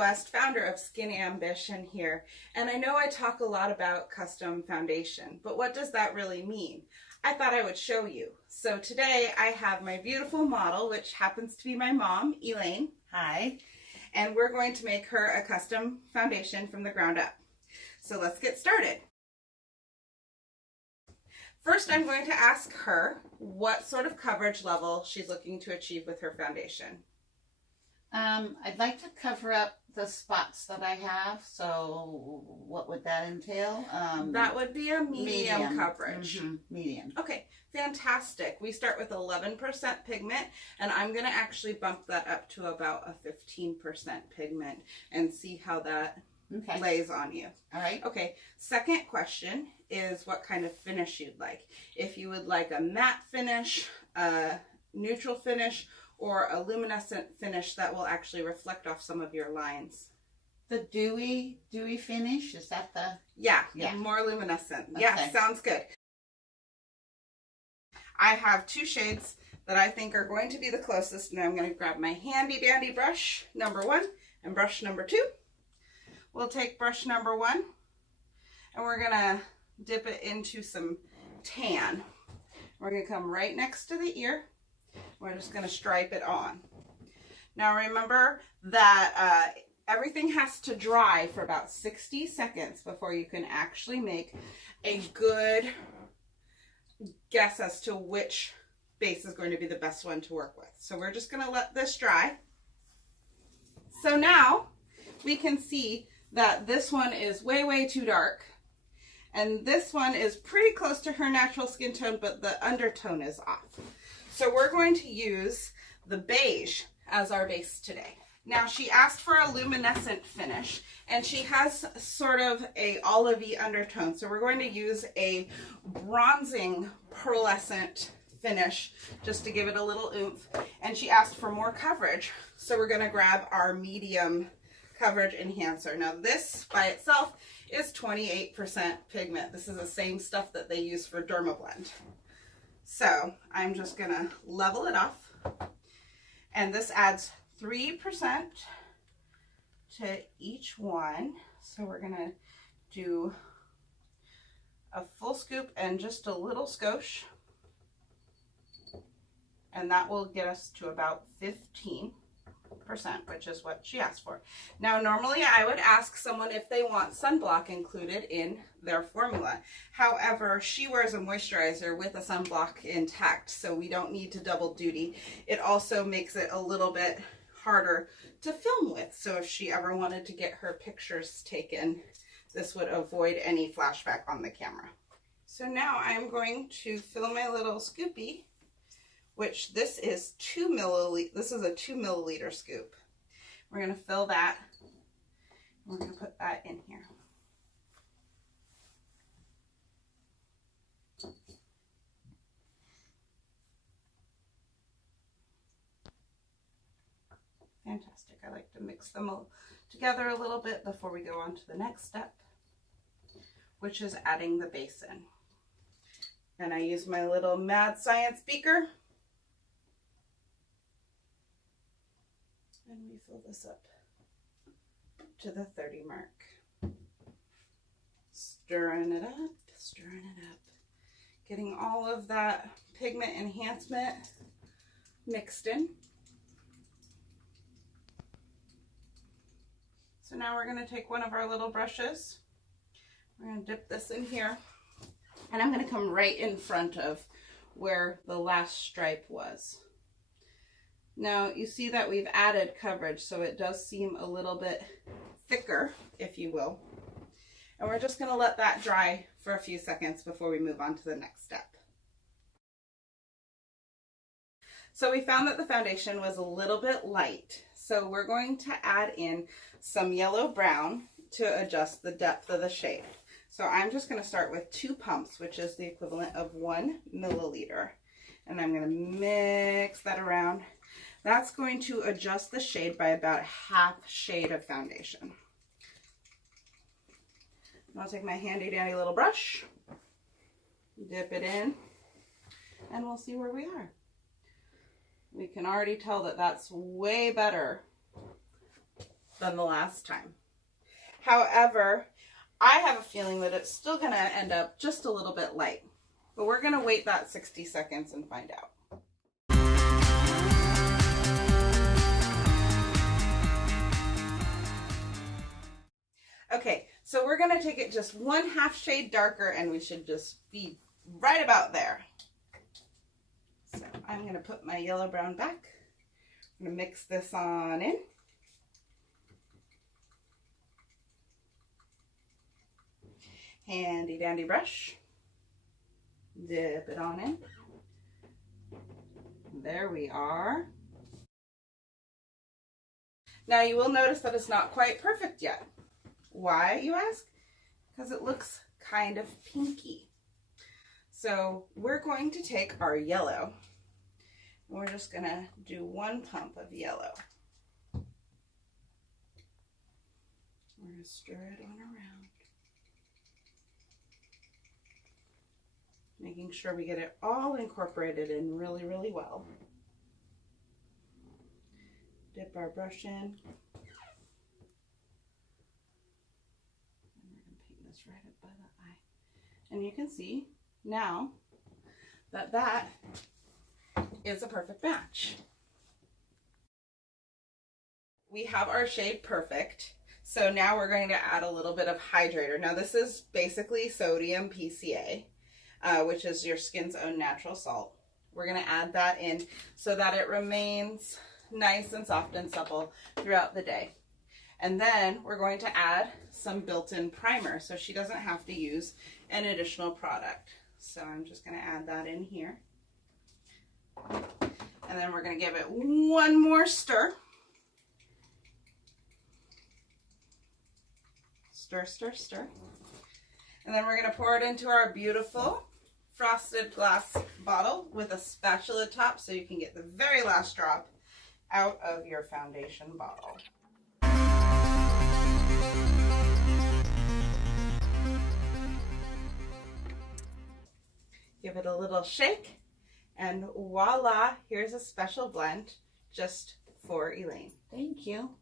West, founder of Skin Ambition here, and I know I talk a lot about custom foundation, but what does that really mean? I thought I would show you. So today I have my beautiful model, which happens to be my mom, Elaine. Hi. And we're going to make her a custom foundation from the ground up. So let's get started. First, I'm going to ask her what sort of coverage level she's looking to achieve with her foundation. I'd like to cover up the spots that I have. So what would that entail? That would be a medium coverage. Medium. Okay, fantastic. We start with 11% pigment, and I'm going to actually bump that up to about a 15% pigment and see how that lays on you. All right. Okay, second question is what kind of finish you'd like. If you would like a matte finish, a neutral finish, or a luminescent finish that will actually reflect off some of your lines. The dewy finish, is that the? Yeah, more luminescent. Okay. Yeah, sounds good. I have two shades that I think are going to be the closest, and I'm going to grab my handy dandy brush number 1 and brush number 2. We'll take brush number 1 and we're going to dip it into some tan. We're going to come right next to the ear. We're just going to stripe it on. Now remember that everything has to dry for about 60 seconds before you can actually make a good guess as to which base is going to be the best one to work with. So we're just going to let this dry. So now we can see that this one is way too dark, and this one is pretty close to her natural skin tone, but the undertone is off. So we're going to use the beige as our base today. Now she asked for a luminescent finish, and she has sort of a olivey undertone. So we're going to use a bronzing pearlescent finish just to give it a little oomph. And she asked for more coverage. So we're going to grab our medium coverage enhancer. Now this by itself is 28% pigment. This is the same stuff that they use for Dermablend. So I'm just going to level it off, and this adds 3% to each one. So we're going to do a full scoop and just a little skosh, and that will get us to about 15%, which is what she asked for. Now, normally I would ask someone if they want sunblock included in their formula. However, she wears a moisturizer with a sunblock intact, so we don't need to double duty. It also makes it a little bit harder to film with. So if she ever wanted to get her pictures taken, this would avoid any flashback on the camera. So now I'm going to fill my little scoopy, which this is 2 milliliters. This is a 2 milliliter scoop. We're going to fill that. We're going to put that in here. Fantastic. I like to mix them all together a little bit before we go on to the next step, which is adding the base in. And I use my little Mad Science beaker. And we fill this up to the 30 mark. Stirring it up, getting all of that pigment enhancement mixed in. So now we're going to take one of our little brushes. We're going to dip this in here, and I'm going to come right in front of where the last stripe was. Now you see that we've added coverage, so it does seem a little bit thicker, if you will. And we're just going to let that dry for a few seconds before we move on to the next step. So we found that the foundation was a little bit light, so we're going to add in some yellow brown to adjust the depth of the shade. So I'm just going to start with 2 pumps, which is the equivalent of 1 milliliter. And I'm going to mix that around. That's going to adjust the shade by about half shade of foundation. And I'll take my handy dandy little brush, dip it in, and we'll see where we are. We can already tell that that's way better than the last time. However, I have a feeling that it's still going to end up just a little bit light. But we're going to wait that 60 seconds and find out. Okay, so we're going to take it just 1/2 shade darker, and we should just be right about there. So I'm going to put my yellow brown back. I'm going to mix this on in. Handy dandy brush. Dip it on in. There we are. Now you will notice that it's not quite perfect yet. Why, you ask? Because it looks kind of pinky. So we're going to take our yellow, and we're just going to do 1 pump of yellow. We're going to stir it on around, making sure we get it all incorporated in really, really well. Dip our brush in. And we're going to paint this right up by the eye. And you can see now that that is a perfect match. We have our shade perfect. So now we're going to add a little bit of hydrator. Now this is basically sodium PCA, which is your skin's own natural salt. We're going to add that in so that it remains nice and soft and supple throughout the day. And then we're going to add some built-in primer so she doesn't have to use an additional product. So I'm just going to add that in here. And then we're going to give it 1 more stir. Stir, stir, stir. And then we're going to pour it into our beautiful frosted glass bottle with a spatula top so you can get the very last drop out of your foundation bottle. Give it a little shake, and voila, here's a special blend just for Elaine. Thank you.